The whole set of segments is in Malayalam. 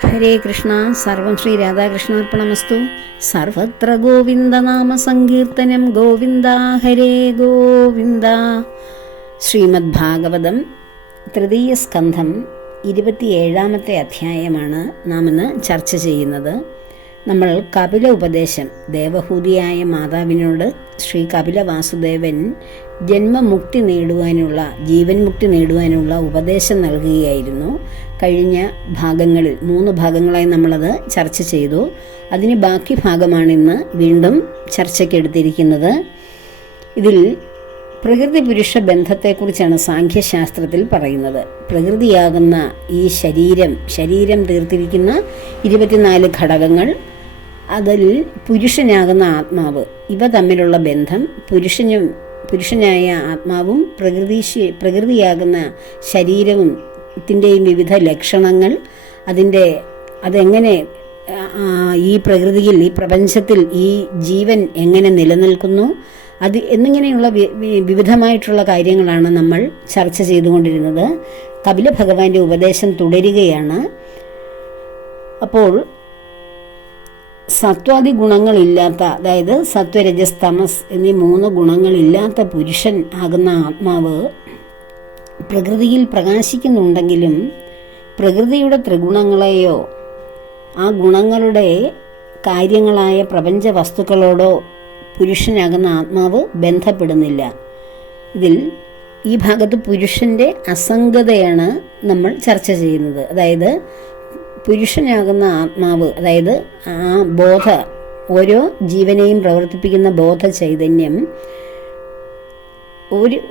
ഹരേ കൃഷ്ണ. സർവം ശ്രീ രാധാകൃഷ്ണാർപ്പണമസ്തു. സർവത്ര ഗോവിന്ദനാമ സങ്കീർത്തനം. ഗോവിന്ദ ഹരേ ഗോവിന്ദ. ശ്രീമദ് ഭാഗവതം തൃതീയ സ്കന്ധം 27-ാമത്തെ അധ്യായമാണ് നാം ഇന്ന് ചർച്ച ചെയ്യുന്നത്. നമ്മൾ കപില ഉപദേശം, ദേവഹൂതിയായ മാതാവിനോട് ശ്രീ കപില വാസുദേവൻ ജന്മമുക്തി നേടുവാനുള്ള, ജീവൻ മുക്തി നേടുവാനുള്ള ഉപദേശം നൽകുകയായിരുന്നു. കഴിഞ്ഞ ഭാഗങ്ങളിൽ 3 ഭാഗങ്ങളായി നമ്മളത് ചർച്ച ചെയ്തു. അതിന് ബാക്കി ഭാഗമാണിന്ന് വീണ്ടും ചർച്ചയ്ക്കെടുത്തിരിക്കുന്നത്. ഇതിൽ പ്രകൃതി പുരുഷ ബന്ധത്തെക്കുറിച്ചാണ് സാഖ്യശാസ്ത്രത്തിൽ പറയുന്നത്. പ്രകൃതിയാകുന്ന ഈ ശരീരം തീർത്തിരിക്കുന്ന 24 ഘടകങ്ങൾ, അതിൽ പുരുഷനാകുന്ന ആത്മാവ്, ഇവ തമ്മിലുള്ള ബന്ധം, പുരുഷനായ ആത്മാവും പ്രകൃതിയാകുന്ന ശരീരവും ത്തിൻ്റെയും വിവിധ ലക്ഷണങ്ങൾ, അതെങ്ങനെ ഈ പ്രകൃതിയിൽ, ഈ പ്രപഞ്ചത്തിൽ ഈ ജീവൻ എങ്ങനെ നിലനിൽക്കുന്നു, എന്നിങ്ങനെയുള്ള വിവിധമായിട്ടുള്ള കാര്യങ്ങളാണ് നമ്മൾ ചർച്ച ചെയ്തുകൊണ്ടിരുന്നത്. കപില ഭഗവാന്റെ ഉപദേശം തുടരുകയാണ്. അപ്പോൾ സത്വാദി ഗുണങ്ങളില്ലാത്ത, അതായത് സത്വരജസ് തമസ് എന്നീ 3 ഗുണങ്ങളില്ലാത്ത പുരുഷൻ ആകുന്ന ആത്മാവ് പ്രകൃതിയിൽ പ്രകാശിക്കുന്നുണ്ടെങ്കിലും പ്രകൃതിയുടെ ത്രിഗുണങ്ങളെയോ ആ ഗുണങ്ങളുടെ കാര്യങ്ങളായ പ്രപഞ്ച വസ്തുക്കളോടോ പുരുഷനാകുന്ന ആത്മാവ് ബന്ധപ്പെടുന്നില്ല. ഈ ഭാഗത്ത് പുരുഷന്റെ അസംഗതയാണ് നമ്മൾ ചർച്ച ചെയ്യുന്നത്. അതായത് പുരുഷനാകുന്ന ആത്മാവ്, അതായത് ആ ഓരോ ജീവനെയും പ്രവർത്തിപ്പിക്കുന്ന ബോധ ചൈതന്യം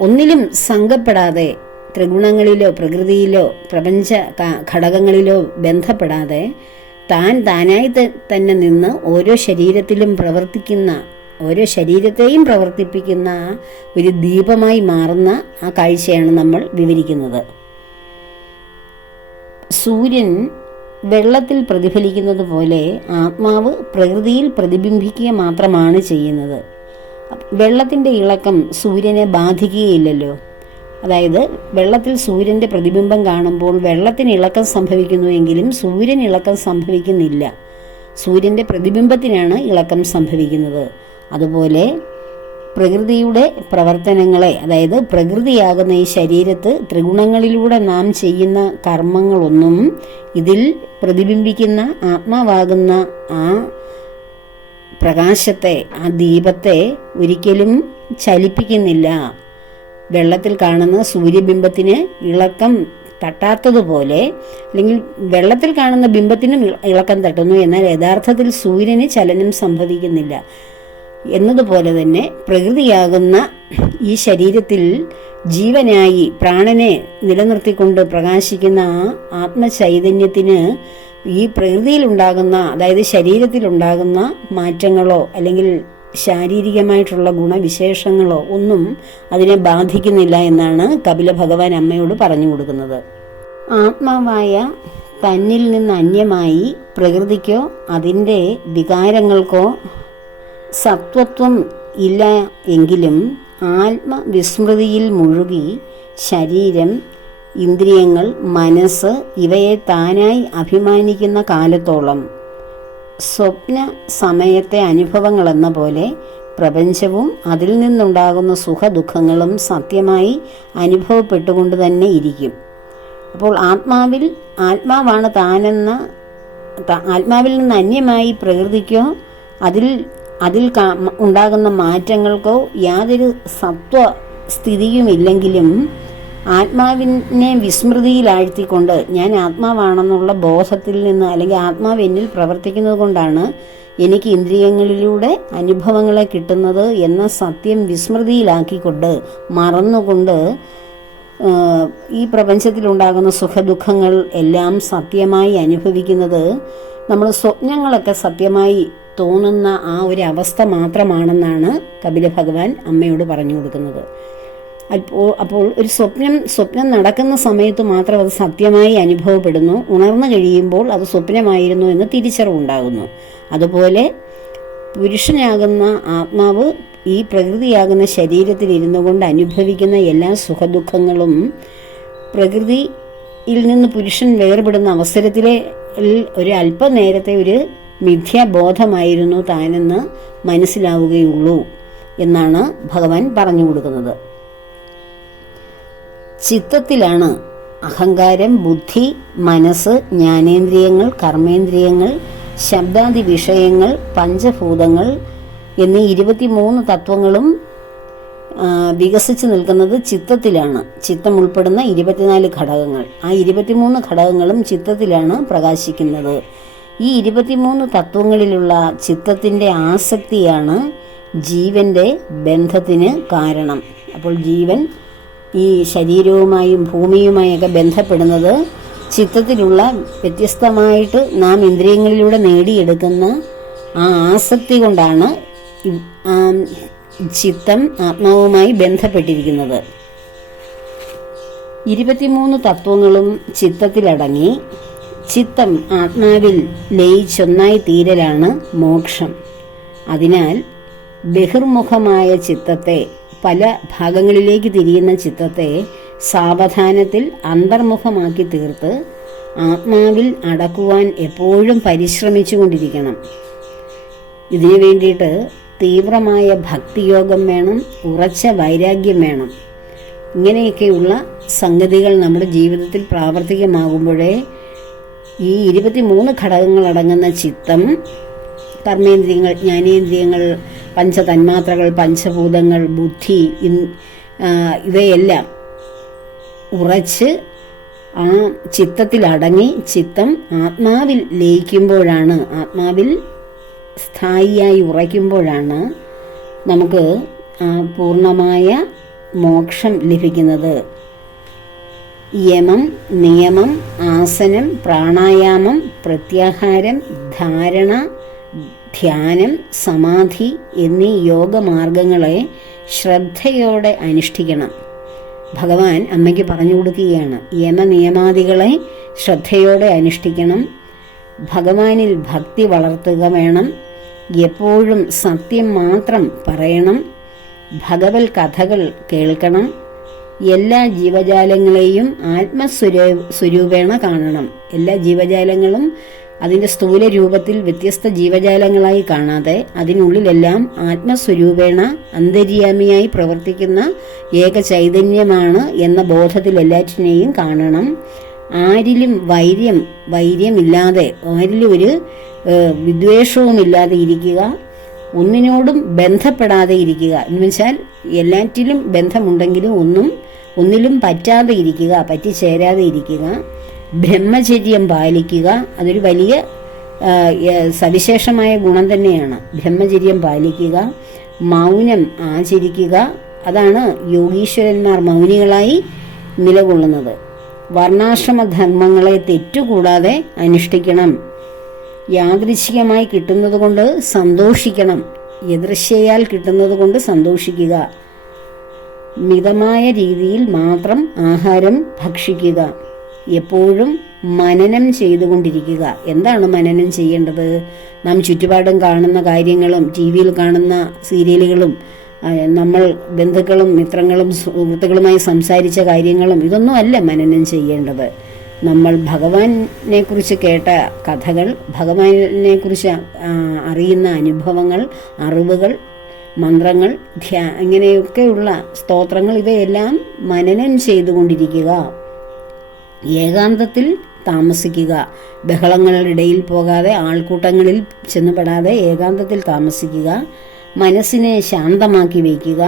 ഒന്നിലും സംഘപ്പെടാതെ, ത്രിഗുണങ്ങളിലോ പ്രകൃതിയിലോ പ്രപഞ്ച ഘടകങ്ങളിലോ ബന്ധപ്പെടാതെ താനായി തന്നെ നിന്ന് ഓരോ ശരീരത്തെയും പ്രവർത്തിപ്പിക്കുന്ന ഒരു ദീപമായി മാറുന്ന ആ കാഴ്ചയാണ് നമ്മൾ വിവരിക്കുന്നത്. സൂര്യൻ വെള്ളത്തിൽ പ്രതിഫലിക്കുന്നത് പോലെ ആത്മാവ് പ്രകൃതിയിൽ പ്രതിബിംബിക്കുക മാത്രമാണ് ചെയ്യുന്നത്. വെള്ളത്തിൻ്റെ ഇളക്കം സൂര്യനെ ബാധിക്കുകയില്ലല്ലോ. അതായത് വെള്ളത്തിൽ സൂര്യൻ്റെ പ്രതിബിംബം കാണുമ്പോൾ വെള്ളത്തിന് ഇളക്കം സംഭവിക്കുന്നുവെങ്കിലും സൂര്യൻ ഇളക്കം സംഭവിക്കുന്നില്ല. സൂര്യൻ്റെ പ്രതിബിംബത്തിനാണ് ഇളക്കം സംഭവിക്കുന്നത്. അതുപോലെ പ്രകൃതിയുടെ പ്രവർത്തനങ്ങളെ, അതായത് പ്രകൃതിയാകുന്ന ഈ ശരീരത്ത് ത്രിഗുണങ്ങളിലൂടെ നാം ചെയ്യുന്ന കർമ്മങ്ങളൊന്നും ഇതിൽ പ്രതിബിംബിക്കുന്ന ആത്മാവാകുന്ന ആ പ്രകാശത്തെ, ആ ദീപത്തെ ഒരിക്കലും ചലിപ്പിക്കുന്നില്ല. വെള്ളത്തിൽ കാണുന്ന സൂര്യബിംബത്തിന് ഇളക്കം തട്ടാത്തതുപോലെ, അല്ലെങ്കിൽ വെള്ളത്തിൽ കാണുന്ന ബിംബത്തിനും ഇളക്കം തട്ടുന്നു, എന്നാൽ യഥാർത്ഥത്തിൽ സൂര്യന് ചലനം സംഭവിക്കുന്നില്ല എന്നതുപോലെ തന്നെ പ്രകൃതിയാകുന്ന ഈ ശരീരത്തിൽ ജീവനായി പ്രാണനെ നിലനിർത്തിക്കൊണ്ട് പ്രകാശിക്കുന്ന ആ ആത്മചൈതന്യത്തിന് ഈ പ്രകൃതിയിലുണ്ടാകുന്ന, അതായത് ശരീരത്തിലുണ്ടാകുന്ന മാറ്റങ്ങളോ അല്ലെങ്കിൽ ശാരീരികമായിട്ടുള്ള ഗുണവിശേഷങ്ങളോ ഒന്നും അതിനെ ബാധിക്കുന്നില്ല എന്നാണ് കപില ഭഗവാൻ അമ്മയോട് പറഞ്ഞു കൊടുക്കുന്നത്. ആത്മാവായ തന്നിൽ നിന്ന് അന്യമായി പ്രകൃതിക്കോ അതിൻ്റെ വികാരങ്ങൾക്കോ സത്വത്വം ഇല്ല എങ്കിലും ആത്മവിസ്മൃതിയിൽ മുഴുകി ശരീരം, ഇന്ദ്രിയങ്ങൾ, മനസ്സ് ഇവയെ താനായി അഭിമാനിക്കുന്ന കാലത്തോളം സ്വപ്ന സമയത്തെ അനുഭവങ്ങളെന്ന പോലെ പ്രപഞ്ചവും അതിൽ നിന്നുണ്ടാകുന്ന സുഖദുഃഖങ്ങളും സത്യമായി അനുഭവപ്പെട്ടുകൊണ്ട് തന്നെ ഇരിക്കും. അപ്പോൾ ആത്മാവാണ് താനെന്ന, ആത്മാവിൽ നിന്ന് അന്യമായി പ്രകൃതിക്കോ അതിൽ ഉണ്ടാകുന്ന മാറ്റങ്ങൾക്കോ യാതൊരു സത്വസ്ഥിതിയുമില്ലെങ്കിലും ആത്മാവിനെ വിസ്മൃതിയിലാഴ്ത്തിക്കൊണ്ട് ഞാൻ ആത്മാവാണെന്നുള്ള ബോധത്തിൽ നിന്ന്, അല്ലെങ്കിൽ ആത്മാവ് എന്നിൽ പ്രവർത്തിക്കുന്നത് കൊണ്ടാണ് എനിക്ക് ഇന്ദ്രിയങ്ങളിലൂടെ അനുഭവങ്ങളെ കിട്ടുന്നത് എന്ന സത്യം വിസ്മൃതിയിലാക്കിക്കൊണ്ട്, മറന്നുകൊണ്ട് ഈ പ്രപഞ്ചത്തിലുണ്ടാകുന്ന സുഖദുഃഖങ്ങൾ എല്ലാം സത്യമായി അനുഭവിക്കുന്നത് നമ്മൾ സ്വപ്നങ്ങളൊക്കെ സത്യമായി തോന്നുന്ന ആ ഒരു അവസ്ഥ മാത്രമാണെന്നാണ് കപില ഭഗവാൻ അമ്മയോട് പറഞ്ഞു കൊടുക്കുന്നത്. അപ്പോൾ ഒരു സ്വപ്നം നടക്കുന്ന സമയത്ത് മാത്രം അത് സത്യമായി അനുഭവപ്പെടുന്നു. ഉണർന്നു കഴിയുമ്പോൾ അത് സ്വപ്നമായിരുന്നു എന്ന് തിരിച്ചറിവുണ്ടാകുന്നു. അതുപോലെ പുരുഷനാകുന്ന ആത്മാവ് ഈ പ്രകൃതിയാകുന്ന ശരീരത്തിൽ ഇരുന്നു കൊണ്ട് അനുഭവിക്കുന്ന എല്ലാ സുഖദുഃഖങ്ങളും പ്രകൃതിയിൽ നിന്ന് പുരുഷൻ വേർപെടുന്ന അവസരത്തിലെ ഒരു അല്പനേരത്തെ ഒരു മിഥ്യാബോധമായിരുന്നു താനെന്ന് മനസ്സിലാവുകയുള്ളൂ എന്നാണ് ഭഗവാൻ പറഞ്ഞു കൊടുക്കുന്നത്. ചിത്തത്തിലാണ് അഹങ്കാരം, ബുദ്ധി, മനസ്സ്, ജ്ഞാനേന്ദ്രിയങ്ങൾ, കർമ്മേന്ദ്രിയങ്ങൾ, ശബ്ദാദി വിഷയങ്ങൾ, പഞ്ചഭൂതങ്ങൾ എന്നീ 23 തത്വങ്ങളും വികസിച്ച് നിൽക്കുന്നത് ചിത്തത്തിലാണ്. ചിത്തം ഉൾപ്പെടുന്ന 24 ഘടകങ്ങൾ, ആ 23 ഘടകങ്ങളും ചിത്തത്തിലാണ് പ്രകാശിക്കുന്നത്. ഈ 23 തത്വങ്ങളിലുള്ള ചിത്തത്തിൻ്റെ ആസക്തിയാണ് ജീവന്റെ ബന്ധത്തിന് കാരണം. അപ്പോൾ ജീവൻ ഈ ശരീരവുമായും ഭൂമിയുമായൊക്കെ ബന്ധപ്പെടുന്നത് ചിത്തത്തിലുള്ള വ്യത്യസ്തമായിട്ട് നാം ഇന്ദ്രിയങ്ങളിലൂടെ നേടിയെടുക്കുന്ന ആ ആസക്തി കൊണ്ടാണ് ചിത്തം ആത്മാവുമായി ബന്ധപ്പെട്ടിരിക്കുന്നത്. 23 തത്വങ്ങളും ചിത്തത്തിലടങ്ങി ചിത്തം ആത്മാവിൽ ലയിച്ചൊന്നായി തീരലാണ് മോക്ഷം. അതിനാൽ ബഹിർമുഖമായ ചിത്തത്തെ, പല ഭാഗങ്ങളിലേക്ക് തിരിയുന്ന ചിത്തത്തെ സാവധാനത്തിൽ അന്തർമുഖമാക്കി തീർത്ത് ആത്മാവിൽ അടക്കുവാൻ എപ്പോഴും പരിശ്രമിച്ചു കൊണ്ടിരിക്കണം. ഇതിനു വേണ്ടിയിട്ട് തീവ്രമായ ഭക്തിയോഗം വേണം, ഉറച്ച വൈരാഗ്യം വേണം. ഇങ്ങനെയൊക്കെയുള്ള സംഗതികൾ നമ്മുടെ ജീവിതത്തിൽ പ്രാവർത്തികമാകുമ്പോഴേ ഈ 23 ഘടകങ്ങൾ അടങ്ങുന്ന ചിത്തം, കർമ്മേന്ദ്രിയങ്ങൾ, ജ്ഞാനേന്ദ്രിയങ്ങൾ, പഞ്ചതന്മാത്രകൾ, പഞ്ചഭൂതങ്ങൾ, ബുദ്ധി ഇവയെല്ലാം ഉറച്ച് ആ ചിത്തത്തിലടങ്ങി ചിത്തം ആത്മാവിൽ ലയിക്കുമ്പോഴാണ്, ആത്മാവിൽ സ്ഥായിയായി ഉറയ്ക്കുമ്പോഴാണ് നമുക്ക് പൂർണ്ണമായ മോക്ഷം ലഭിക്കുന്നത്. യമം, നിയമം, ആസനം, പ്രാണായാമം, പ്രത്യാഹാരം, ധാരണ, ധ്യാനം, സമാധി എന്നീ യോഗമാർഗങ്ങളെ ശ്രദ്ധയോടെ അനുഷ്ഠിക്കണം. ഭഗവാൻ അമ്മയ്ക്ക് പറഞ്ഞു കൊടുക്കുകയാണ്, യമനിയമാദികളെ ശ്രദ്ധയോടെ അനുഷ്ഠിക്കണം. ഭഗവാനിൽ ഭക്തി വളർത്തുക വേണം. എപ്പോഴും സത്യം മാത്രം പറയണം. ഭഗവത് കഥകൾ കേൾക്കണം. എല്ലാ ജീവജാലങ്ങളെയും ആത്മസ്വരൂപേണ കാണണം. എല്ലാ ജീവജാലങ്ങളും അതിൻ്റെ സ്ഥൂല രൂപത്തിൽ വ്യത്യസ്ത ജീവജാലങ്ങളായി കാണാതെ അതിനുള്ളിലെല്ലാം ആത്മസ്വരൂപേണ അന്തര്യാമിയായി പ്രവർത്തിക്കുന്ന ഏക ചൈതന്യമാണ് എന്ന ബോധത്തിൽ എല്ലാറ്റിനെയും കാണണം. ആരിലും വൈര്യമില്ലാതെ, ആരിലും ഒരു വിദ്വേഷവുമില്ലാതെ ഇരിക്കുക. ഒന്നിനോടും ബന്ധപ്പെടാതെ ഇരിക്കുക എന്ന് വെച്ചാൽ എല്ലാറ്റിലും ബന്ധമുണ്ടെങ്കിലും ഒന്നിലും പറ്റാതെ ഇരിക്കുക, പറ്റിച്ചേരാതെ ഇരിക്കുക. ബ്രഹ്മചര്യം പാലിക്കുക, അതൊരു വലിയ സവിശേഷമായ ഗുണം തന്നെയാണ്. ബ്രഹ്മചര്യം പാലിക്കുക, മൗനം ആചരിക്കുക. അതാണ് യോഗീശ്വരന്മാർ മൗനികളായി നിലകൊള്ളുന്നത്. വർണ്ണാശ്രമധർമ്മങ്ങളെ തെറ്റുകൂടാതെ അനുഷ്ഠിക്കണം. യാദൃച്ഛികമായി കിട്ടുന്നത് കൊണ്ട് സന്തോഷിക്കണം. യദൃശ്യയാൽ കിട്ടുന്നത് കൊണ്ട് സന്തോഷിക്കുക. മിതമായ രീതിയിൽ മാത്രം ആഹാരം ഭക്ഷിക്കുക. എപ്പോഴും മനനം ചെയ്തുകൊണ്ടിരിക്കുക. എന്താണ് മനനം ചെയ്യേണ്ടത്? നാം ചുറ്റുപാടും കാണുന്ന കാര്യങ്ങളും ടി വിയിൽ കാണുന്ന സീരിയലുകളും നമ്മൾ ബന്ധുക്കളും മിത്രങ്ങളും സുഹൃത്തുക്കളുമായി സംസാരിച്ച കാര്യങ്ങളും ഇതൊന്നും അല്ല മനനം ചെയ്യേണ്ടത്. നമ്മൾ ഭഗവാനെ കുറിച്ച് കേട്ട കഥകൾ, ഭഗവാനെ കുറിച്ച് അറിയുന്ന അനുഭവങ്ങൾ, അറിവുകൾ, മന്ത്രങ്ങൾ, ഇങ്ങനെയൊക്കെയുള്ള സ്തോത്രങ്ങൾ ഇവയെല്ലാം മനനം ചെയ്തുകൊണ്ടിരിക്കുക. ഏകാന്തത്തിൽ താമസിക്കുക. ബഹളങ്ങളുടെ ഇടയിൽ പോകാതെ, ആൾക്കൂട്ടങ്ങളിൽ ചെന്നുപെടാതെ ഏകാന്തത്തിൽ താമസിക്കുക. മനസ്സിനെ ശാന്തമാക്കി വയ്ക്കുക.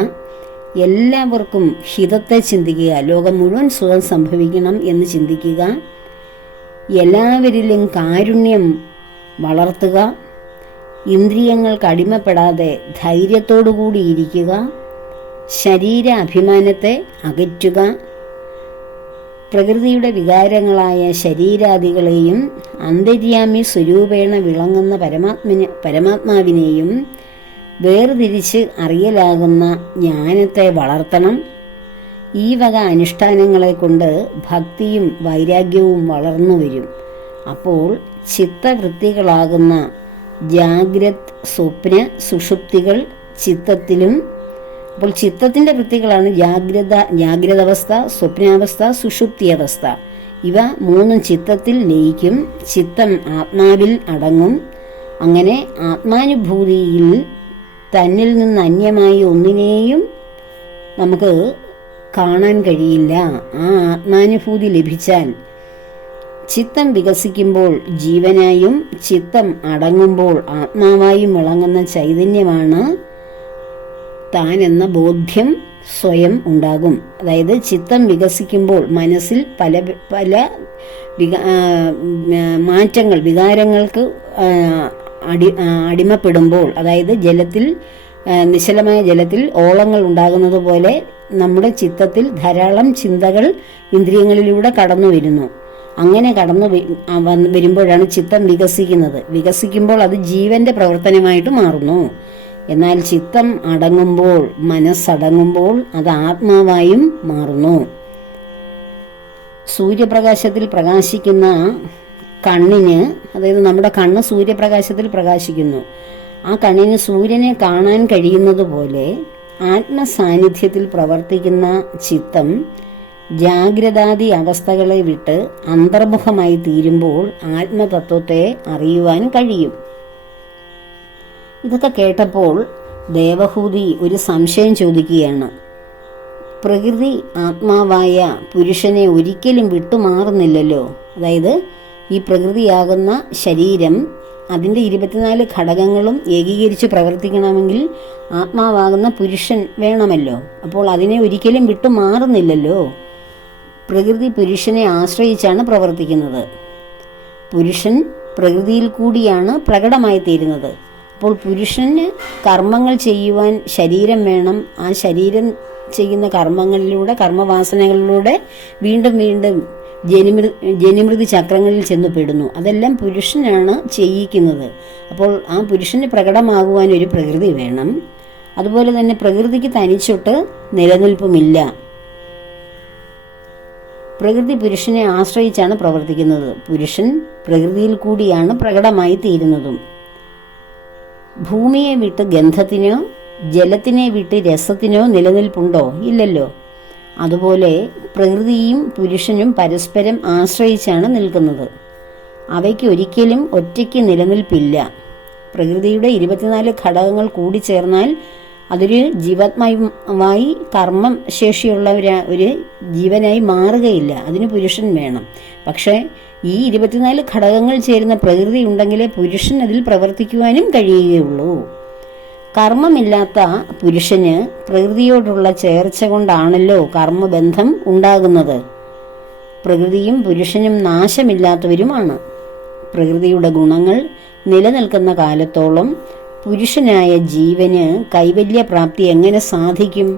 എല്ലാവർക്കും ഹിതത്തെ ചിന്തിക്കുക. ലോകം മുഴുവൻ സുഖം സംഭവിക്കണം എന്ന് ചിന്തിക്കുക. എല്ലാവരിലും കാരുണ്യം വളർത്തുക. ഇന്ദ്രിയങ്ങൾക്ക് അടിമപ്പെടാതെ ധൈര്യത്തോടുകൂടി ഇരിക്കുക. ശരീര അഭിമാനത്തെ അകറ്റുക. പ്രകൃതിയുടെ വികാരങ്ങളായ ശരീരാദികളെയും അന്തര്യാമി സ്വരൂപേണ വിളങ്ങുന്ന പരമാത്മാവിനെയും വേർതിരിച്ച് അറിയലാകുന്ന ജ്ഞാനത്തെ വളർത്തണം. ഈ വക അനുഷ്ഠാനങ്ങളെ കൊണ്ട് ഭക്തിയും വൈരാഗ്യവും വളർന്നു വരും. അപ്പോൾ ചിത്തവൃത്തികളാകുന്ന ജാഗ്രത്, സ്വപ്ന, സുഷുപ്തികൾ ചിത്തത്തിലും, അപ്പോൾ ചിത്തത്തിൻ്റെ വൃത്തികളാണ് ജാഗ്രതാവസ്ഥ, സ്വപ്നാവസ്ഥ, സുഷുപ്തി അവസ്ഥ. ഇവ മൂന്നും ചിത്തത്തിൽ ലയിക്കും. ചിത്തം ആത്മാവിൽ അടങ്ങും. അങ്ങനെ ആത്മാനുഭൂതിയിൽ തന്നിൽ നിന്ന് അന്യമായി ഒന്നിനെയും നമുക്ക് കാണാൻ കഴിയില്ല. ആ ആത്മാനുഭൂതി ലഭിച്ചാൽ ചിത്തം വികസിക്കുമ്പോൾ ജീവനായും ചിത്തം അടങ്ങുമ്പോൾ ആത്മാവായും വിളങ്ങുന്ന ചൈതന്യമാണ് താൻ എന്ന ബോധ്യം സ്വയം ഉണ്ടാകും. അതായത് ചിത്തം വികസിക്കുമ്പോൾ മനസ്സിൽ പല പല മാറ്റങ്ങൾ, വികാരങ്ങൾക്ക് അടിമപ്പെടുമ്പോൾ, അതായത് നിശ്ചലമായ ജലത്തിൽ ഓളങ്ങൾ ഉണ്ടാകുന്നത് പോലെ നമ്മുടെ ചിത്തത്തിൽ ധാരാളം ചിന്തകൾ ഇന്ദ്രിയങ്ങളിലൂടെ കടന്നു വരുന്നു. അങ്ങനെ കടന്നു വരുമ്പോഴാണ് ചിത്തം വികസിക്കുന്നത്. വികസിക്കുമ്പോൾ അത് ജീവന്റെ പ്രവർത്തനമായിട്ട് മാറുന്നു. എന്നാൽ ചിത്തം അടങ്ങുമ്പോൾ, മനസ്സടങ്ങുമ്പോൾ അത് ആത്മാവായും മാറുന്നു. സൂര്യപ്രകാശത്തിൽ പ്രകാശിക്കുന്ന കണ്ണിന്, അതായത് നമ്മുടെ കണ്ണ് സൂര്യപ്രകാശത്തിൽ പ്രകാശിക്കുന്നു. ആ കണ്ണിന് സൂര്യനെ കാണാൻ കഴിയുന്നത് പോലെ ആത്മസാന്നിധ്യത്തിൽ പ്രവർത്തിക്കുന്ന ചിത്തം ജാഗ്രതാദി അവസ്ഥകളെ വിട്ട് അന്തർമുഖമായി തീരുമ്പോൾ ആത്മതത്വത്തെ അറിയുവാൻ കഴിയും. ഇതൊക്കെ കേട്ടപ്പോൾ ദേവഹൂതി ഒരു സംശയം ചോദിക്കുകയാണ്. പ്രകൃതി ആത്മാവായ പുരുഷനെ ഒരിക്കലും വിട്ടുമാറുന്നില്ലല്ലോ. അതായത് ഈ പ്രകൃതിയാകുന്ന ശരീരം, അതിൻ്റെ 24 ഘടകങ്ങളും ഏകീകരിച്ച് പ്രവർത്തിക്കണമെങ്കിൽ ആത്മാവാകുന്ന പുരുഷൻ വേണമല്ലോ. അപ്പോൾ അതിനെ ഒരിക്കലും വിട്ടുമാറുന്നില്ലല്ലോ. പ്രകൃതി പുരുഷനെ ആശ്രയിച്ചാണ് പ്രവർത്തിക്കുന്നത്. പുരുഷൻ പ്രകൃതിയിൽ കൂടിയാണ് പ്രകടമായി തീരുന്നത്. അപ്പോൾ പുരുഷന് കർമ്മങ്ങൾ ചെയ്യുവാൻ ശരീരം വേണം. ആ ശരീരം ചെയ്യുന്ന കർമ്മങ്ങളിലൂടെ, കർമ്മവാസനകളിലൂടെ വീണ്ടും വീണ്ടും ജനിമൃതി ചക്രങ്ങളിൽ ചെന്ന് പെടുന്നു. അതെല്ലാം പുരുഷനാണ് ചെയ്യിക്കുന്നത്. അപ്പോൾ ആ പുരുഷന് പ്രകടമാകുവാൻ ഒരു പ്രകൃതി വേണം. അതുപോലെ തന്നെ പ്രകൃതിക്ക് തനിച്ചൊട്ട് നിലനിൽപ്പുമില്ല. പ്രകൃതി പുരുഷനെ ആശ്രയിച്ചാണ് പ്രവർത്തിക്കുന്നത്. പുരുഷൻ പ്രകൃതിയിൽ കൂടിയാണ് പ്രകടമായി തീരുന്നതും. ഭൂമിയെ വിട്ട് ഗന്ധത്തിനോ ജലത്തിനെ വിട്ട് രസത്തിനോ നിലനിൽപ്പുണ്ടോ? ഇല്ലല്ലോ. അതുപോലെ പ്രകൃതിയും പുരുഷനും പരസ്പരം ആശ്രയിച്ചാണ് നിൽക്കുന്നത്. അവയ്ക്ക് ഒരിക്കലും ഒറ്റയ്ക്ക് നിലനിൽപ്പില്ല. പ്രകൃതിയുടെ 24 ഘടകങ്ങൾ കൂടിച്ചേർന്നാൽ അതൊരു ജീവാത്മാവായി കർമ്മം ശേഷിയുള്ള ഒരു ജീവനായി മാറുകയില്ല. അതിന് പുരുഷൻ വേണം. പക്ഷേ ഈ 24 ഘടകങ്ങൾ ചേരുന്ന പ്രകൃതി ഉണ്ടെങ്കിലേ പുരുഷൻ അതിൽ പ്രവർത്തിക്കുവാനും കഴിയുകയുള്ളൂ. കർമ്മമില്ലാത്ത പുരുഷന് പ്രകൃതിയോടുള്ള ചേർച്ച കൊണ്ടാണല്ലോ കർമ്മബന്ധം ഉണ്ടാകുന്നത്. പ്രകൃതിയും പുരുഷനും നാശമില്ലാത്തവരുമാണ്. പ്രകൃതിയുടെ ഗുണങ്ങൾ നിലനിൽക്കുന്ന കാലത്തോളം പുരുഷനായ ജീവന് കൈവല്യപ്രാപ്തി എങ്ങനെ സാധിക്കും?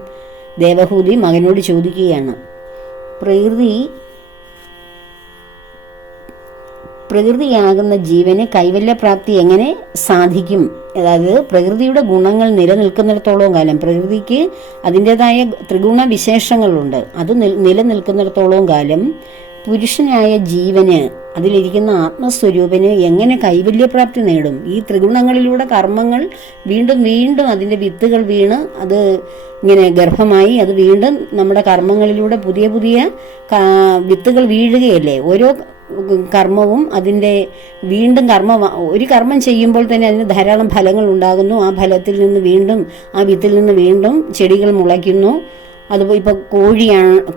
ദേവഹൂതി മകനോട് ചോദിക്കുകയാണ്. പ്രകൃതിയാകുന്ന ജീവന് കൈവല്യപ്രാപ്തി എങ്ങനെ സാധിക്കും? അതായത് പ്രകൃതിയുടെ ഗുണങ്ങൾ നിലനിൽക്കുന്നിടത്തോളം കാലം, പ്രകൃതിക്ക് അതിൻ്റെതായ ത്രിഗുണ വിശേഷങ്ങളുണ്ട്, അത് നിലനിൽക്കുന്നിടത്തോളം കാലം പുരുഷനായ ജീവന്, അതിലിരിക്കുന്ന ആത്മസ്വരൂപന് എങ്ങനെ കൈവല്യപ്രാപ്തി നേടും? ഈ ത്രിഗുണങ്ങളിലൂടെ കർമ്മങ്ങൾ വീണ്ടും വീണ്ടും അതിൻ്റെ വിത്തുകൾ വീണ് അത് ഇങ്ങനെ ഗർഭമായി അത് വീണ്ടും നമ്മുടെ കർമ്മങ്ങളിലൂടെ പുതിയ പുതിയ വിത്തുകൾ വീഴുകയല്ലേ. ഓരോ കർമ്മവും അതിൻ്റെ വീണ്ടും ഒരു കർമ്മം ചെയ്യുമ്പോൾ തന്നെ അതിന് ധാരാളം ഫലങ്ങൾ ഉണ്ടാകുന്നു. ആ ഫലത്തിൽ നിന്ന് വീണ്ടും, ആ വിത്തിൽ നിന്ന് വീണ്ടും ചെടികൾ മുളയ്ക്കുന്നു. അതുപോലെ ഇപ്പോൾ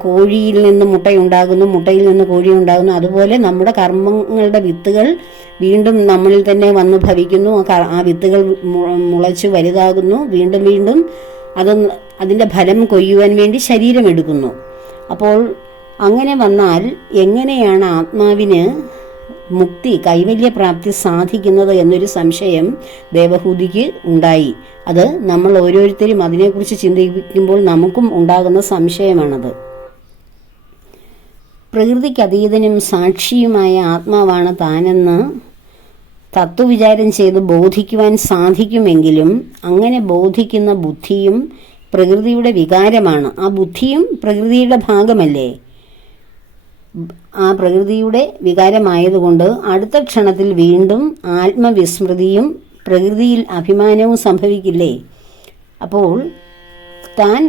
കോഴിയിൽ നിന്ന് മുട്ടയുണ്ടാകുന്നു, മുട്ടയിൽ നിന്ന് കോഴി ഉണ്ടാകുന്നു. അതുപോലെ നമ്മുടെ കർമ്മങ്ങളുടെ വിത്തുകൾ വീണ്ടും നമ്മളിൽ തന്നെ വന്ന് ഭവിക്കുന്നു. ആ വിത്തുകൾ മുളച്ച് വലുതാകുന്നു. വീണ്ടും വീണ്ടും അതിൻ്റെ ഫലം കൊയ്യുവാൻ വേണ്ടി ശരീരം എടുക്കുന്നു. അപ്പോൾ അങ്ങനെ വന്നാൽ എങ്ങനെയാണ് ആത്മാവിന് മുക്തി, കൈവല്യപ്രാപ്തി സാധിക്കുന്നത് എന്നൊരു സംശയം ദേവഹൂതിക്ക് ഉണ്ടായി. അത് നമ്മൾ ഓരോരുത്തരും അതിനെക്കുറിച്ച് ചിന്തിക്കുമ്പോൾ നമുക്കും ഉണ്ടാകുന്ന സംശയമാണത്. പ്രകൃതിക്കതീതനും സാക്ഷിയുമായ ആത്മാവാണ് താനെന്ന് തത്വവിചാരം ചെയ്ത് ബോധിക്കുവാൻ സാധിക്കുമെങ്കിലും അങ്ങനെ ബോധിക്കുന്ന ബുദ്ധിയും പ്രകൃതിയുടെ വികാരമാണ്. ആ ബുദ്ധിയും പ്രകൃതിയുടെ ഭാഗമല്ലേ? ആ പ്രകൃതിയുടെ വികാരമായതുകൊണ്ട് അടുത്ത ക്ഷണത്തിൽ വീണ്ടും ആത്മവിസ്മൃതിയും പ്രകൃതിയിൽ അഭിമാനവും സംഭവിക്കില്ലേ? അപ്പോൾ താൻ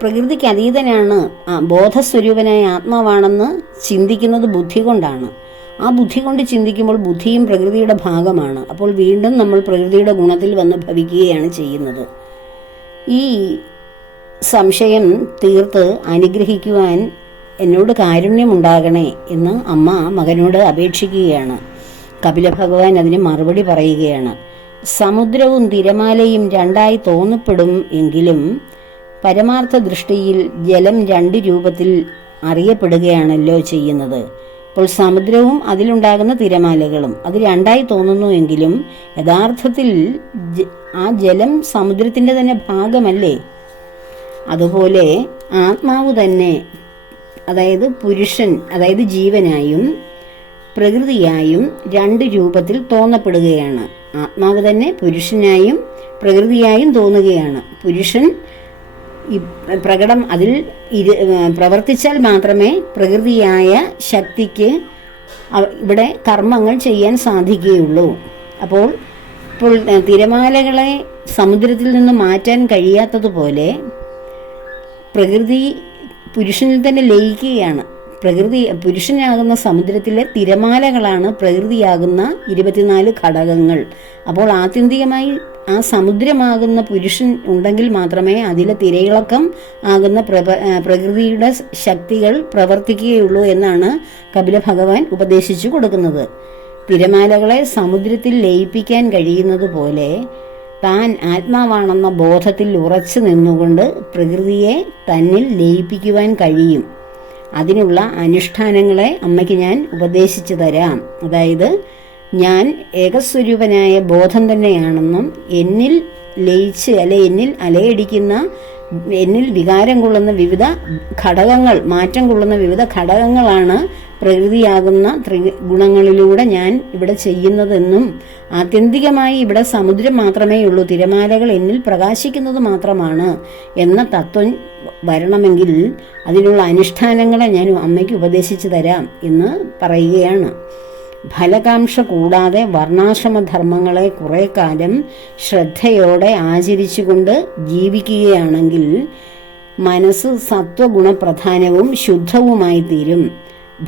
പ്രകൃതിക്ക് അതീതനാണ്, ബോധസ്വരൂപനായ ആത്മാവാണെന്ന് ചിന്തിക്കുന്നത് ബുദ്ധി കൊണ്ടാണ്. ആ ബുദ്ധി കൊണ്ട് ചിന്തിക്കുമ്പോൾ ബുദ്ധിയും പ്രകൃതിയുടെ ഭാഗമാണ്. അപ്പോൾ വീണ്ടും നമ്മൾ പ്രകൃതിയുടെ ഗുണത്തിൽ വന്ന് ഭവിക്കുകയാണ് ചെയ്യുന്നത്. ഈ സംശയം തീർത്ത് അനുഗ്രഹിക്കുവാൻ എന്നോട് കാരുണ്യമുണ്ടാകണേ എന്ന് അമ്മ മകനോട് അപേക്ഷിക്കുകയാണ്. കപില ഭഗവാൻ അതിന് മറുപടി പറയുകയാണ്. സമുദ്രവും തിരമാലയും രണ്ടായി തോന്നപ്പെടും എങ്കിലും പരമാർത്ഥ ദൃഷ്ടിയിൽ ജലം രണ്ട് രൂപത്തിൽ അറിയപ്പെടുകയാണല്ലോ ചെയ്യുന്നത്. അപ്പോൾ സമുദ്രവും അതിലുണ്ടാകുന്ന തിരമാലകളും അത് രണ്ടായി തോന്നുന്നു എങ്കിലും യഥാർത്ഥത്തിൽ ആ ജലം സമുദ്രത്തിൻ്റെ തന്നെ ഭാഗമല്ലേ? അതുപോലെ ആത്മാവ് തന്നെ, അതായത് പുരുഷൻ, അതായത് ജീവനായും പ്രകൃതിയായും രണ്ട് രൂപത്തിൽ തോന്നപ്പെടുകയാണ്. ആത്മാവ് തന്നെ പുരുഷനായും പ്രകൃതിയായും തോന്നുകയാണ്. പുരുഷൻ അതിൽ പ്രവർത്തിച്ചാൽ മാത്രമേ പ്രകൃതിയായ ശക്തിക്ക് ഇവിടെ കർമ്മങ്ങൾ ചെയ്യാൻ സാധിക്കുകയുള്ളൂ. അപ്പോൾ തിരമാലകളെ സമുദ്രത്തിൽ നിന്ന് മാറ്റാൻ കഴിയാത്തതുപോലെ പ്രകൃതി പുരുഷനിൽ തന്നെ ലയിക്കുകയാണ്. പുരുഷനാകുന്ന സമുദ്രത്തിലെ തിരമാലകളാണ് പ്രകൃതിയാകുന്ന 24 ഘടകങ്ങൾ. അപ്പോൾ ആത്യന്തികമായി ആ സമുദ്രമാകുന്ന പുരുഷൻ ഉണ്ടെങ്കിൽ മാത്രമേ അതിലെ തിരയിളക്കം ആകുന്ന പ്രകൃതിയുടെ ശക്തികൾ പ്രവർത്തിക്കുകയുള്ളൂ എന്നാണ് കപില ഭഗവാൻ ഉപദേശിച്ചു കൊടുക്കുന്നത്. തിരമാലകളെ സമുദ്രത്തിൽ ലയിപ്പിക്കാൻ കഴിയുന്നത് പോലെ താൻ ആത്മാവാണെന്ന ബോധത്തിൽ ഉറച്ചു നിന്നുകൊണ്ട് പ്രകൃതിയെ തന്നിൽ ലയിപ്പിക്കുവാൻ കഴിയും. അതിനുള്ള അനുഷ്ഠാനങ്ങളെ അമ്മയ്ക്ക് ഞാൻ ഉപദേശിച്ചു തരാം. അതായത് ഞാൻ ഏകസ്വരൂപനായ ബോധം തന്നെയാണെന്നും എന്നിൽ ലയിച്ച് എന്നിൽ അലയടിക്കുന്ന, എന്നിൽ വികാരം കൊള്ളുന്ന വിവിധ ഘടകങ്ങൾ, മാറ്റം കൊള്ളുന്ന വിവിധ ഘടകങ്ങളാണ് പ്രകൃതിയാകുന്ന ത്രിഗുണങ്ങളിലൂടെ ഞാൻ ഇവിടെ ചെയ്യുന്നതെന്നും ആത്യന്തികമായി ഇവിടെ സമുദ്രം മാത്രമേ ഉള്ളൂ, തിരമാലകൾ എന്നിൽ പ്രകാശിക്കുന്നത് മാത്രമാണ് എന്ന തത്വം വരണമെങ്കിൽ അതിനുള്ള അനുഷ്ഠാനങ്ങളെ ഞാൻ അമ്മയ്ക്ക് ഉപദേശിച്ചു തരാം എന്ന് പറയുകയാണ്. ഫലകാംക്ഷ കൂടാതെ വർണ്ണാശ്രമധർമ്മങ്ങളെ കുറെ കാലം ശ്രദ്ധയോടെ ആചരിച്ചുകൊണ്ട് ജീവിക്കുകയാണെങ്കിൽ മനസ്സ് സത്വഗുണപ്രധാനവും ശുദ്ധവുമായി തീരും.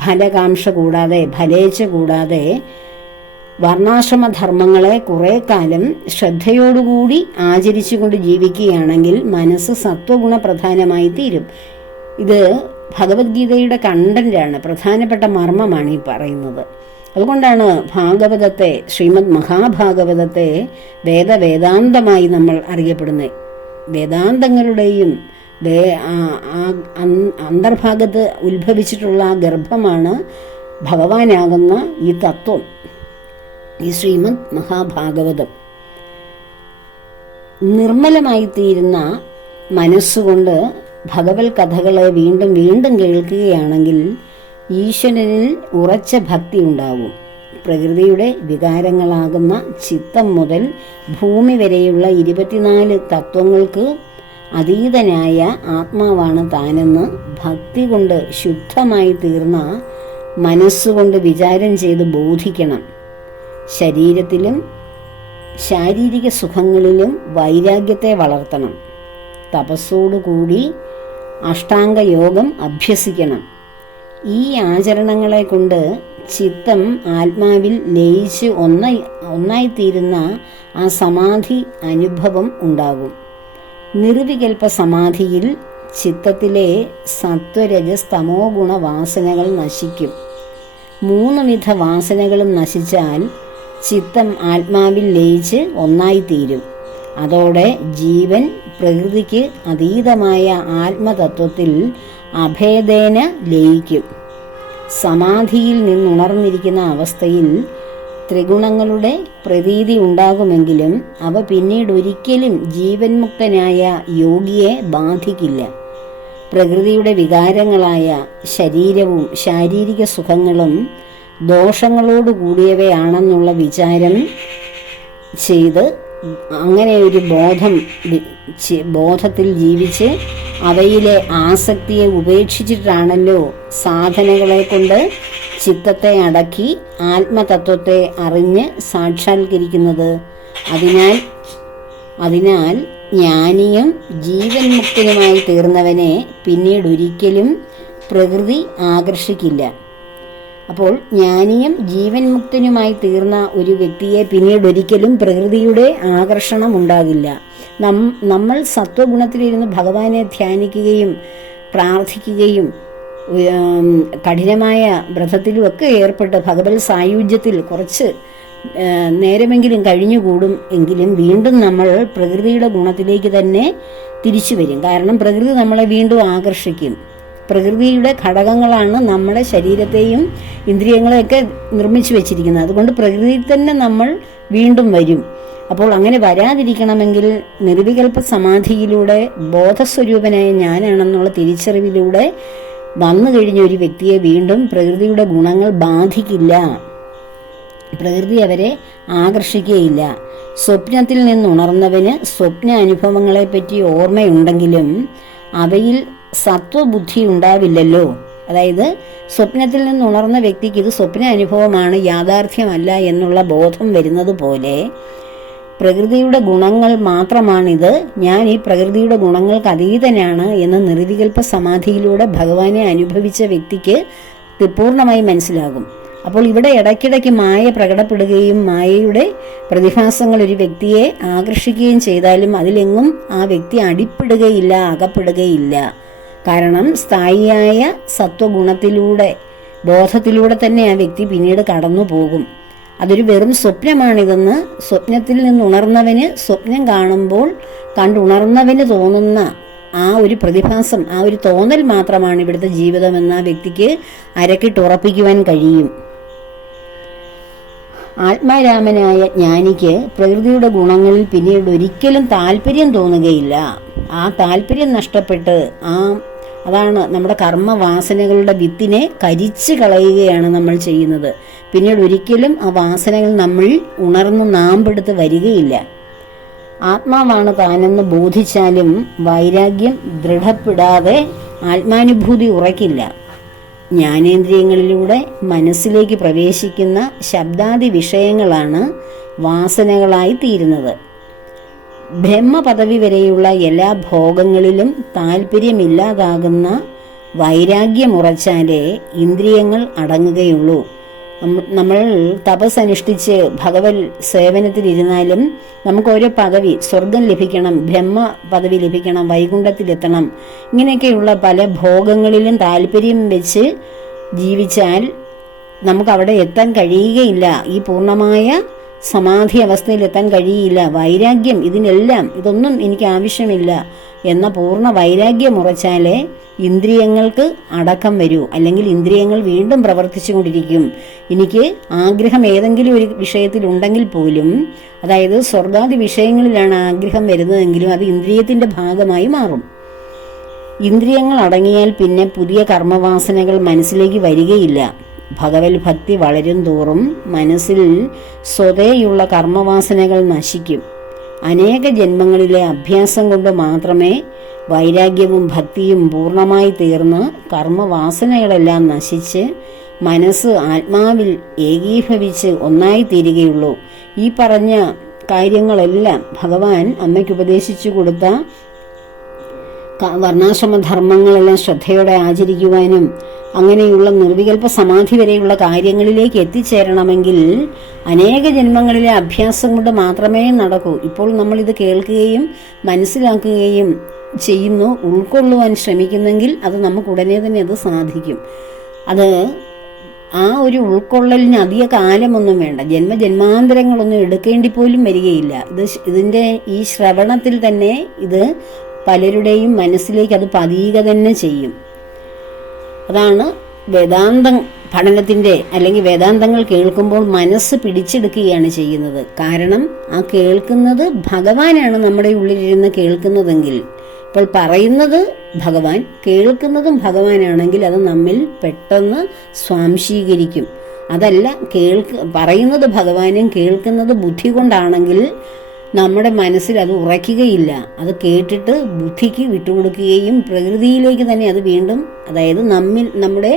ഫലകാംക്ഷ കൂടാതെ, ഫലേച്ഛ കൂടാതെ വർണ്ണാശ്രമധർമ്മങ്ങളെ കുറെ കാലം ശ്രദ്ധയോടുകൂടി ആചരിച്ചുകൊണ്ട് ജീവിക്കുകയാണെങ്കിൽ മനസ്സ് സത്വഗുണപ്രധാനമായി തീരും. ഇത് ഭഗവത്ഗീതയുടെ കണ്ടന്റാണ്, പ്രധാനപ്പെട്ട മർമ്മമാണ് ഈ പറയുന്നത്. അതുകൊണ്ടാണ് ഭാഗവതത്തെ, ശ്രീമദ് മഹാഭാഗവതത്തെ വേദാന്തമായി നമ്മൾ അറിയപ്പെടുന്നത്. വേദാന്തങ്ങളുടെയും അന്തർഭാഗത്ത് ഉത്ഭവിച്ചിട്ടുള്ള ആ ഗർഭമാണ് ഭഗവാനാകുന്ന ഈ തത്വം, ഈ ശ്രീമദ് മഹാഭാഗവതം. നിർമ്മലമായിത്തീരുന്ന മനസ്സുകൊണ്ട് ഭഗവത് കഥകളെ വീണ്ടും വീണ്ടും കേൾക്കുകയാണെങ്കിൽ ഈശ്വരനിൽ ഉറച്ച ഭക്തി ഉണ്ടാവും. പ്രകൃതിയുടെ വികാരങ്ങളാകുന്ന ചിത്തം മുതൽ ഭൂമി വരെയുള്ള 24 തത്വങ്ങൾക്ക് അതീതനായ ആത്മാവാണ് താനെന്ന് ഭക്തി കൊണ്ട് ശുദ്ധമായി തീർന്ന മനസ്സുകൊണ്ട് വിചാരം ചെയ്ത് ബോധിക്കണം. ശരീരത്തിലും ശാരീരിക സുഖങ്ങളിലും വൈരാഗ്യത്തെ വളർത്തണം. തപസ്സോടുകൂടി അഷ്ടാംഗയോഗം അഭ്യസിക്കണം. ഈ ആചരണങ്ങളെ കൊണ്ട് ചിത്തം ആത്മാവിൽ ലയിച്ച് ഒന്നായിത്തീരുന്ന ആ സമാധി അനുഭവം ഉണ്ടാകും. നിർവികൽപ്പ സമാധിയിൽ ചിത്തത്തിലെ സത്വരജസ് തമോ ഗുണ വാസനകൾ നശിക്കും. 3 വിധ വാസനകളും നശിച്ചാൽ ചിത്തം ആത്മാവിൽ ലയിച്ച് ഒന്നായിത്തീരും. അതോടെ ജീവൻ പ്രകൃതിക്ക് അതീതമായ ആത്മതത്വത്തിൽ അഭേദേന ലയിക്കും. സമാധിയിൽ നിന്നുണർന്നിരിക്കുന്ന അവസ്ഥയിൽ ത്രിഗുണങ്ങളുടെ പ്രതീതി ഉണ്ടാകുമെങ്കിലും അവ പിന്നീട് ഒരിക്കലും ജീവൻ മുക്തനായ യോഗിയെ ബാധിക്കില്ല. പ്രകൃതിയുടെ വികാരങ്ങളായ ശരീരവും ശാരീരിക സുഖങ്ങളും ദോഷങ്ങളോട് കൂടിയവയാണെന്നുള്ള വിചാരം ചെയ്ത് അങ്ങനെ ഒരു ബോധത്തിൽ ജീവിച്ച് അവയിലെ ആസക്തിയെ ഉപേക്ഷിച്ചിട്ടാണല്ലോ സാധനകളെ കൊണ്ട് ചിത്തത്തെ അടക്കി ആത്മതത്വത്തെ അറിഞ്ഞ് സാക്ഷാത്കരിക്കുന്നത്. അതിനാൽ ജ്ഞാനിയും ജീവൻ മുക്തനുമായി തീർന്നവനെ പിന്നീട് ഒരിക്കലും പ്രകൃതി ആകർഷിക്കില്ല. അപ്പോൾ ജ്ഞാനിയും ജീവൻ മുക്തനുമായി തീർന്ന ഒരു വ്യക്തിയെ പിന്നീട് ഒരിക്കലും പ്രകൃതിയുടെ ആകർഷണം ഉണ്ടാകില്ല. നമ്മൾ സത്വഗുണത്തിലിരുന്ന് ഭഗവാനെ ധ്യാനിക്കുകയും പ്രാർത്ഥിക്കുകയും കഠിനമായ വ്രതത്തിലുമൊക്കെ ഏർപ്പെട്ട് ഭഗവത് സായുജ്യത്തിൽ കുറച്ച് നേരമെങ്കിലും കഴിഞ്ഞുകൂടും എങ്കിലും വീണ്ടും നമ്മൾ പ്രകൃതിയുടെ ഗുണത്തിലേക്ക് തന്നെ തിരിച്ചു വരും. കാരണം പ്രകൃതി നമ്മളെ വീണ്ടും ആകർഷിക്കും. പ്രകൃതിയുടെ ഘടകങ്ങളാണ് നമ്മുടെ ശരീരത്തെയും ഇന്ദ്രിയങ്ങളെയൊക്കെ നിർമ്മിച്ചു വെച്ചിരിക്കുന്നത്. അതുകൊണ്ട് പ്രകൃതിയിൽ തന്നെ നമ്മൾ വീണ്ടും വരും. അപ്പോൾ അങ്ങനെ വരാതിരിക്കണമെങ്കിൽ നിർവികൽപ്പ സമാധിയിലൂടെ ബോധസ്വരൂപനായ ഞാനാണെന്നുള്ള തിരിച്ചറിവിലൂടെ വന്നു കഴിഞ്ഞ ഒരു വ്യക്തിയെ വീണ്ടും പ്രകൃതിയുടെ ഗുണങ്ങൾ ബാധിക്കില്ല. പ്രകൃതി അവരെ ആകർഷിക്കുകയില്ല. സ്വപ്നത്തിൽ നിന്നുണർന്നവന് സ്വപ്ന അനുഭവങ്ങളെപ്പറ്റി ഓർമ്മയുണ്ടെങ്കിലും അവയിൽ സത്വബുദ്ധി ഉണ്ടാവില്ലല്ലോ. അതായത് സ്വപ്നത്തിൽ നിന്നുണർന്ന വ്യക്തിക്ക് ഇത് സ്വപ്ന അനുഭവമാണ്, യാഥാർത്ഥ്യമല്ല എന്നുള്ള ബോധം വരുന്നത് പോലെ പ്രകൃതിയുടെ ഗുണങ്ങൾ മാത്രമാണിത്, ഞാൻ ഈ പ്രകൃതിയുടെ ഗുണങ്ങൾക്ക് അതീതനാണ് എന്ന് നിർവികൽപ്പ സമാധിയിലൂടെ ഭഗവാനെ അനുഭവിച്ച വ്യക്തിക്ക് പൂർണ്ണമായി മനസ്സിലാകും. അപ്പോൾ ഇവിടെ ഇടയ്ക്കിടയ്ക്ക് മായ പ്രകടപ്പെടുകയും മായയുടെ പ്രതിഭാസങ്ങൾ ഒരു വ്യക്തിയെ ആകർഷിക്കുകയും ചെയ്താലും അതിലെങ്ങും ആ വ്യക്തി അടിപ്പെടുകയില്ല, അകപ്പെടുകയില്ല. കാരണം സ്ഥായിയായ സത്വഗുണത്തിലൂടെ ബോധത്തിലൂടെ തന്നെ ആ വ്യക്തി പിന്നീട് കടന്നു പോകും. അതൊരു വെറും സ്വപ്നമാണിതെന്ന് സ്വപ്നത്തിൽ നിന്നുണർന്നവന് സ്വപ്നം കാണുമ്പോൾ കണ്ടുണർന്നവന് തോന്നുന്ന ആ ഒരു പ്രതിഭാസം, ആ ഒരു തോന്നൽ മാത്രമാണ് ഇവിടുത്തെ ജീവിതമെന്ന് ആ വ്യക്തിക്ക് അരക്കിട്ടുറപ്പിക്കുവാൻ കഴിയും. ആത്മാരാമനായ ജ്ഞാനിക്ക് പ്രകൃതിയുടെ ഗുണങ്ങളിൽ പിന്നീട് ഒരിക്കലും താല്പര്യം തോന്നുകയില്ല. ആ താല്പര്യം നഷ്ടപ്പെട്ട് അതാണ് നമ്മുടെ കർമ്മവാസനകളുടെ വിത്തിനെ കരിച്ചു കളയുകയാണ് നമ്മൾ ചെയ്യുന്നത്. പിന്നീട് ഒരിക്കലും ആ വാസനകൾ നമ്മൾ ഉണർന്ന് നാമ്പെടുത്ത് വരികയില്ല. ആത്മാവാണ് താനെന്ന് ബോധിച്ചാലും വൈരാഗ്യം ദൃഢപ്പെടാതെ ആത്മാനുഭൂതി ഉറയ്ക്കില്ല. ജ്ഞാനേന്ദ്രിയങ്ങളിലൂടെ മനസ്സിലേക്ക് പ്രവേശിക്കുന്ന ശബ്ദാദി വിഷയങ്ങളാണ് വാസനകളായി തീരുന്നത്. ബ്രഹ്മപദവി വരെയുള്ള എല്ലാ ഭോഗങ്ങളിലും താല്പര്യമില്ലാതാകുന്ന വൈരാഗ്യമുറച്ചാലേ ഇന്ദ്രിയങ്ങൾ അടങ്ങുകയുള്ളൂ. നമ്മൾ തപസ്സനുഷ്ഠിച്ച് ഭഗവത് സേവനത്തിലിരുന്നാലും നമുക്ക് ഓരോ പദവി, സ്വർഗം ലഭിക്കണം, ബ്രഹ്മ പദവി ലഭിക്കണം, വൈകുണ്ഠത്തിലെത്തണം, ഇങ്ങനെയൊക്കെയുള്ള പല ഭോഗങ്ങളിലും താല്പര്യം വെച്ച് ജീവിച്ചാൽ നമുക്ക് അവിടെ എത്താൻ കഴിയുകയില്ല. ഈ പൂർണ്ണമായ സമാധി അവസ്ഥയിൽ എത്താൻ കഴിയില്ല. വൈരാഗ്യം, ഇതൊന്നും എനിക്ക് ആവശ്യമില്ല എന്ന പൂർണ്ണ വൈരാഗ്യം ഉറച്ചാലേ ഇന്ദ്രിയങ്ങൾക്ക് അടക്കം വരൂ. അല്ലെങ്കിൽ ഇന്ദ്രിയങ്ങൾ വീണ്ടും പ്രവർത്തിച്ചു കൊണ്ടിരിക്കും. എനിക്ക് ആഗ്രഹം ഏതെങ്കിലും ഒരു വിഷയത്തിൽ ഉണ്ടെങ്കിൽ പോലും, അതായത് സ്വർഗാദി വിഷയങ്ങളിലാണ് ആഗ്രഹം വരുന്നതെങ്കിലും അത് ഇന്ദ്രിയത്തിന്റെ ഭാഗമായി മാറും. ഇന്ദ്രിയങ്ങൾ അടങ്ങിയാൽ പിന്നെ പുതിയ കർമ്മവാസനകൾ മനസ്സിലേക്ക് വരികയില്ല. ഭഗവത് ഭക്തി വളരും തോറും മനസ്സിൽ സ്വതേയുള്ള കർമ്മവാസനകൾ നശിക്കും. അനേക ജന്മങ്ങളിലെ അഭ്യാസം കൊണ്ട് മാത്രമേ വൈരാഗ്യവും ഭക്തിയും പൂർണ്ണമായി തീർന്ന് കർമ്മവാസനകളെല്ലാം നശിച്ച് മനസ്സ് ആത്മാവിൽ ഏകീഭവിച്ച് ഒന്നായി തീരുകയുള്ളൂ. ഈ പറഞ്ഞ കാര്യങ്ങളെല്ലാം ഭഗവാൻ അമ്മയ്ക്ക് ഉപദേശിച്ചു കൊടുത്ത വർണ്ണാശ്രമധർമ്മങ്ങളെല്ലാം ശ്രദ്ധയോടെ ആചരിക്കുവാനും അങ്ങനെയുള്ള നിർവികൽപ്പ സമാധി വരെയുള്ള കാര്യങ്ങളിലേക്ക് എത്തിച്ചേരണമെങ്കിൽ അനേക ജന്മങ്ങളിലെ അഭ്യാസം കൊണ്ട് മാത്രമേ നടക്കൂ. ഇപ്പോൾ നമ്മളിത് കേൾക്കുകയും മനസ്സിലാക്കുകയും ചെയ്യുന്നു, ഉൾക്കൊള്ളുവാൻ ശ്രമിക്കുന്നെങ്കിൽ അത് നമുക്ക് ഉടനെ തന്നെ അത് സാധിക്കും. അത് ആ ഒരു ഉൾക്കൊള്ളലിന് അധിക കാലമൊന്നും വേണ്ട, ജന്മജന്മാന്തരങ്ങളൊന്നും എടുക്കേണ്ടി പോലും വരികയില്ല. ഇതിൻ്റെ ഈ ശ്രവണത്തിൽ തന്നെ ഇത് പലരുടെയും മനസ്സിലേക്ക് അത് പതിയുക തന്നെ ചെയ്യും. അതാണ് വേദാന്തം പഠനത്തിൻ്റെ അല്ലെങ്കിൽ വേദാന്തങ്ങൾ കേൾക്കുമ്പോൾ മനസ്സ് പിടിച്ചെടുക്കുകയാണ് ചെയ്യുന്നത്. കാരണം ആ കേൾക്കുന്നത് ഭഗവാനാണ് നമ്മുടെ ഉള്ളിലിരുന്ന് കേൾക്കുന്നതെങ്കിൽ, ഇപ്പോൾ പറയുന്നത് ഭഗവാൻ, കേൾക്കുന്നതും ഭഗവാനാണെങ്കിൽ അത് നമ്മിൽ പെട്ടെന്ന് സ്വാംശീകരിക്കും. അതല്ല പറയുന്നത് ഭഗവാനും കേൾക്കുന്നത് ബുദ്ധി കൊണ്ടാണെങ്കിൽ നമ്മുടെ മനസ്സിൽ അത് ഉറയ്ക്കുകയില്ല. അത് കേട്ടിട്ട് ബുദ്ധിക്ക് വിട്ടുകൊടുക്കുകയും പ്രകൃതിയിലേക്ക് തന്നെ അത് വീണ്ടും, അതായത് നമ്മുടെ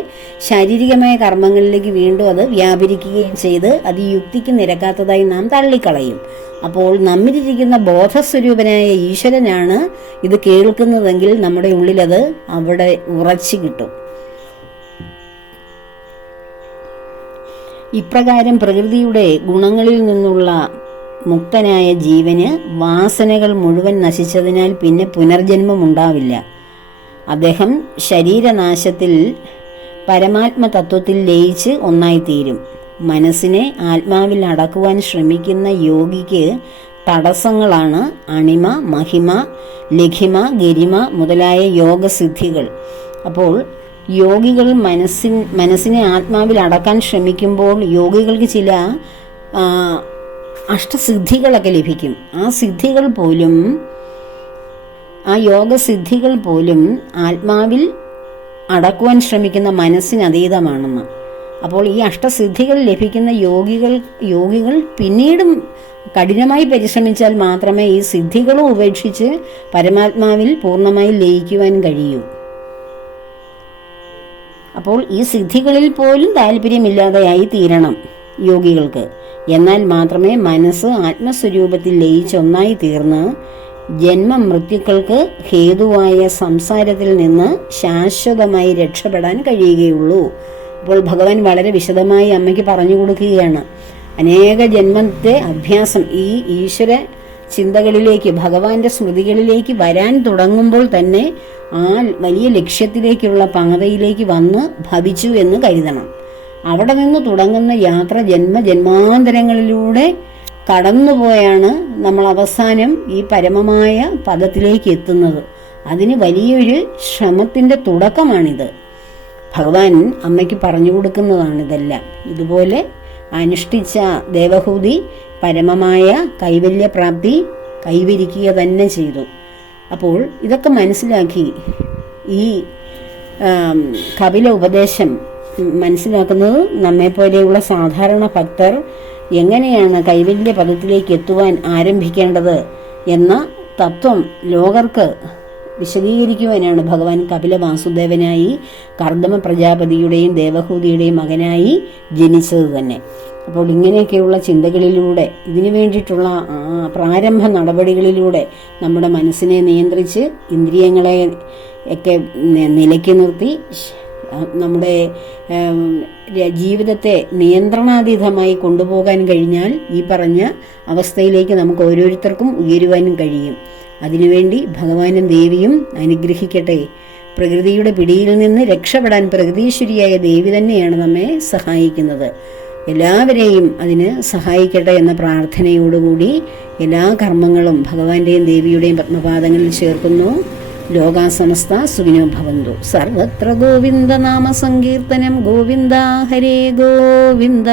ശാരീരികമായ കർമ്മങ്ങളിലേക്ക് വീണ്ടും അത് വ്യാപരിക്കുകയും ചെയ്ത് അത് യുക്തിക്ക് നിരക്കാത്തതായി നാം തള്ളിക്കളയും. അപ്പോൾ നമ്മിലിരിക്കുന്ന ബോധസ്വരൂപനായ ഈശ്വരനാണ് ഇത് കേൾക്കുന്നതെങ്കിൽ നമ്മുടെ ഉള്ളിലത് അവിടെ ഉറച്ചു കിട്ടും. ഇപ്രകാരം പ്രകൃതിയുടെ ഗുണങ്ങളിൽ നിന്നുള്ള മുക്തനായ ജീവന് വാസനകൾ മുഴുവൻ നശിച്ചതിനാൽ പിന്നെ പുനർജന്മം ഉണ്ടാവില്ല. അദ്ദേഹം ശരീരനാശത്തിൽ പരമാത്മതത്വത്തിൽ ലയിച്ച് ഒന്നായിത്തീരും. മനസ്സിനെ ആത്മാവിൽ അടക്കുവാൻ ശ്രമിക്കുന്ന യോഗിക്ക് തടസ്സങ്ങളാണ് അണിമ, മഹിമ, ലഘിമ, ഗരിമ മുതലായ യോഗസിദ്ധികൾ. അപ്പോൾ യോഗികൾ മനസ്സിനെ ആത്മാവിൽ അടക്കാൻ ശ്രമിക്കുമ്പോൾ യോഗികൾക്ക് ചില അഷ്ടസിദ്ധികളൊക്കെ ലഭിക്കും. ആ യോഗസിദ്ധികൾ പോലും ആത്മാവിൽ അടക്കുവാൻ ശ്രമിക്കുന്ന മനസ്സിന് അതീതമാണെന്ന്. അപ്പോൾ ഈ അഷ്ടസിദ്ധികൾ ലഭിക്കുന്ന യോഗികൾ പിന്നീടും കഠിനമായി പരിശ്രമിച്ചാൽ മാത്രമേ ഈ സിദ്ധികളും ഉപേക്ഷിച്ച് പരമാത്മാവിൽ പൂർണ്ണമായി ലയിക്കുവാൻ കഴിയൂ. അപ്പോൾ ഈ സിദ്ധികളിൽ പോലും താല്പര്യമില്ലാതെയായി തീരണം യോഗികൾക്ക്. എന്നാൽ മാത്രമേ മനസ്സ് ആത്മസ്വരൂപത്തിൽ ലയിച്ചൊന്നായി തീർന്ന് ജന്മമൃത്യുക്കൾക്ക് ഹേതുവായ സംസാരത്തിൽ നിന്ന് ശാശ്വതമായി രക്ഷപ്പെടാൻ കഴിയുകയുള്ളൂ. അപ്പോൾ ഭഗവാൻ വളരെ വിശദമായി അമ്മയ്ക്ക് പറഞ്ഞു കൊടുക്കുകയാണ്. അനേക ജന്മത്തെ അഭ്യാസം ഈ ഈശ്വര ചിന്തകളിലേക്ക്, ഭഗവാന്റെ സ്മൃതികളിലേക്ക് വരാൻ തുടങ്ങുമ്പോൾ തന്നെ ആ വലിയ ലക്ഷ്യത്തിലേക്കുള്ള പാതയിലേക്ക് വന്ന് ഭവിച്ചു എന്ന് കരുതണം. അവിടെ നിന്ന് തുടങ്ങുന്ന യാത്ര ജന്മാന്തരങ്ങളിലൂടെ കടന്നുപോയാണ് നമ്മൾ അവസാനം ഈ പരമമായ പദത്തിലേക്ക് എത്തുന്നത്. അതിന് വലിയൊരു ശ്രമത്തിന്റെ തുടക്കമാണിത്. ഭഗവാൻ അമ്മയ്ക്ക് പറഞ്ഞു കൊടുക്കുന്നതാണിതെല്ലാം. ഇതുപോലെ അനുഷ്ഠിച്ച ദേവഹൂതി പരമമായ കൈവല്യപ്രാപ്തി കൈവരിക്കുക തന്നെ ചെയ്തു. അപ്പോൾ ഇതൊക്കെ മനസ്സിലാക്കി ഈ കപില ഉപദേശം മനസ്സിലാക്കുന്നത് നമ്മെപ്പോലെയുള്ള സാധാരണ ഭക്തർ എങ്ങനെയാണ് കൈവല്യ പദത്തിലേക്ക് എത്തുവാൻ ആരംഭിക്കേണ്ടത് എന്ന തത്വം ലോകർക്ക് വിശദീകരിക്കുവാനാണ് ഭഗവാൻ കപില വാസുദേവനായി കർദമ പ്രജാപതിയുടെയും ദേവഹൂതിയുടെയും മകനായി ജനിച്ചത് തന്നെ. അപ്പോൾ ഇങ്ങനെയൊക്കെയുള്ള ചിന്തകളിലൂടെ, ഇതിനു വേണ്ടിയിട്ടുള്ള പ്രാരംഭ നടപടികളിലൂടെ നമ്മുടെ മനസ്സിനെ നിയന്ത്രിച്ച് ഇന്ദ്രിയങ്ങളെ ഒക്കെ നിലയ്ക്ക് നിർത്തി നമ്മുടെ ജീവിതത്തെ നിയന്ത്രണാതീതമായി കൊണ്ടുപോകാൻ കഴിഞ്ഞാൽ ഈ പറഞ്ഞ അവസ്ഥയിലേക്ക് നമുക്ക് ഓരോരുത്തർക്കും ഉയരുവാനും കഴിയും. അതിനുവേണ്ടി ഭഗവാനും ദേവിയും അനുഗ്രഹിക്കട്ടെ. പ്രകൃതിയുടെ പിടിയിൽ നിന്ന് രക്ഷപ്പെടാൻ പ്രകൃതീശ്വരിയായ ദേവി തന്നെയാണ് നമ്മെ സഹായിക്കുന്നത്. എല്ലാവരെയും അതിന് സഹായിക്കട്ടെ എന്ന പ്രാർത്ഥനയോടുകൂടി എല്ലാ കർമ്മങ്ങളും ഭഗവാന്റെയും ദേവിയുടെയും പത്മപാദങ്ങളിൽ ചേർക്കുന്നു. ലോകാ സമസ്ത സുഖിനോ ഭവന്തു. സർവത്ര ഗോവിന്ദ നാമ സങ്കീർത്തനം. ഗോവിന്ദ ഹരേ ഗോവിന്ദ.